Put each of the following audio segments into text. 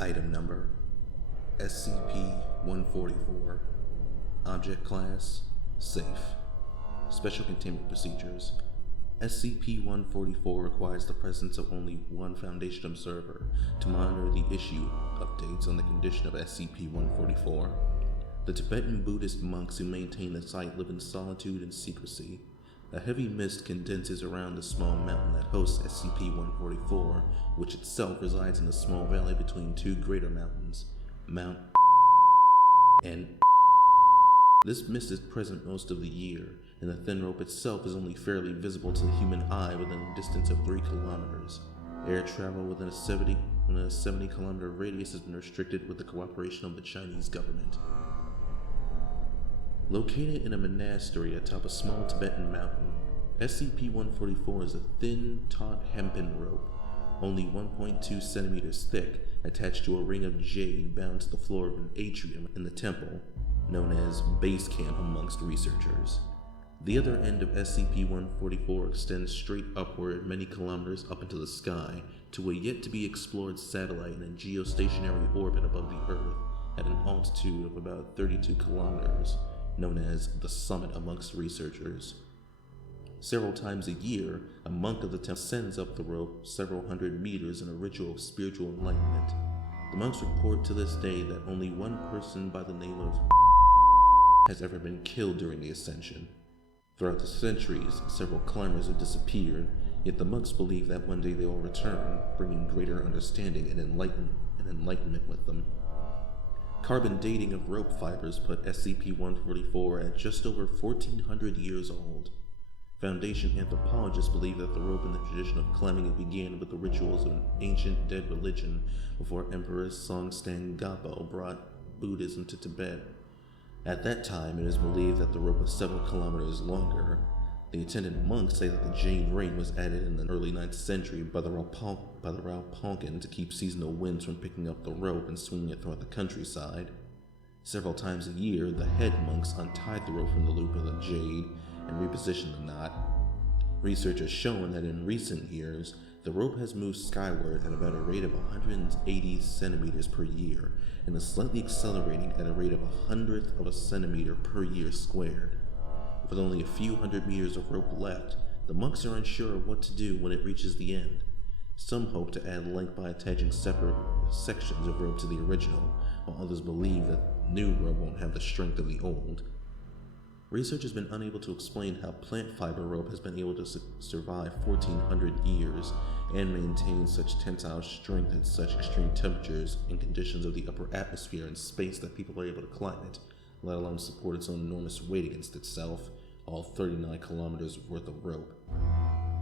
Item Number SCP-144. Object Class Safe. Special Containment Procedures. SCP-144 requires the presence of only one Foundation observer to monitor the issue updates on the condition of SCP-144. The Tibetan Buddhist monks who maintain the site live in solitude and secrecy. A heavy mist condenses around the small mountain that hosts SCP-144, which itself resides in a small valley between two greater mountains, Mount and This mist is present most of the year, and the thin rope itself is only fairly visible to the human eye within a distance of 3 kilometers. Air travel within a 70-kilometer radius has been restricted with the cooperation of the Chinese government. Located in a monastery atop a small Tibetan mountain, SCP-144 is a thin, taut hempen rope, only 1.2 centimeters thick, attached to a ring of jade bound to the floor of an atrium in the temple, known as base camp amongst researchers. The other end of SCP-144 extends straight upward many kilometers up into the sky to a yet-to-be-explored satellite in a geostationary orbit above the Earth at an altitude of about 32 kilometers, known as the Summit amongst researchers. Several times a year, a monk of the temple sends up the rope several hundred meters in a ritual of spiritual enlightenment. The monks report to this day that only one person by the name of has ever been killed during the ascension. Throughout the centuries, several climbers have disappeared, yet the monks believe that one day they will return, bringing greater understanding and enlightenment with them. Carbon dating of rope fibers put SCP-144 at just over 1,400 years old. Foundation anthropologists believe that the rope in the tradition of climbing it began with the rituals of an ancient dead religion before Emperor Songtsen-Gapo brought Buddhism to Tibet. At that time, it is believed that the rope was several kilometers longer. The attendant monks say that the jade ring was added in the early 9th century by the Ralponkin to keep seasonal winds from picking up the rope and swinging it throughout the countryside. Several times a year, the head monks untied the rope from the loop of the jade and repositioned the knot. Research has shown that in recent years, the rope has moved skyward at about a rate of 180 centimeters per year and is slightly accelerating at a rate of 1/100th of a centimeter per year squared. With only a few hundred meters of rope left, the monks are unsure of what to do when it reaches the end. Some hope to add length by attaching separate sections of rope to the original, while others believe that new rope won't have the strength of the old. Research has been unable to explain how plant fiber rope has been able to survive 1,400 years and maintain such tensile strength at such extreme temperatures and conditions of the upper atmosphere and space that people are able to climb it, let alone support its own enormous weight against itself, all 39 kilometers worth of rope.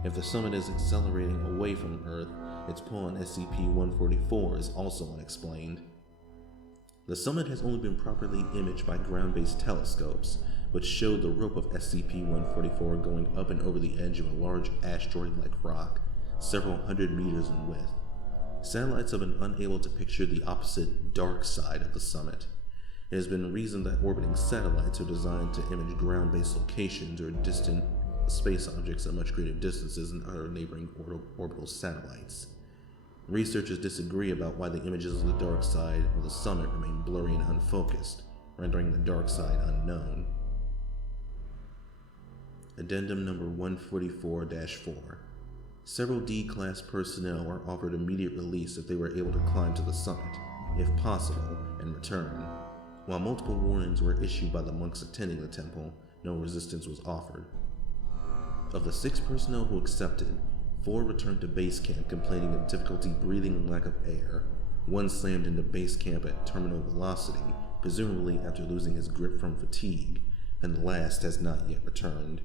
If the summit is accelerating away from Earth, its pull on SCP-144 is also unexplained. The summit has only been properly imaged by ground-based telescopes, which showed the rope of SCP-144 going up and over the edge of a large asteroid-like rock, several hundred meters in width. Satellites have been unable to picture the opposite dark side of the summit. It has been reasoned that orbiting satellites are designed to image ground-based locations or distant space objects at much greater distances than other neighboring orbital satellites. Researchers disagree about why the images of the dark side of the summit remain blurry and unfocused, rendering the dark side unknown. Addendum number 144-4. Several D-Class personnel are offered immediate release if they were able to climb to the summit, if possible, and return. While multiple warnings were issued by the monks attending the temple, no resistance was offered. Of the 6 personnel who accepted, 4 returned to base camp complaining of difficulty breathing and lack of air. 1 slammed into base camp at terminal velocity, presumably after losing his grip from fatigue, and the last has not yet returned.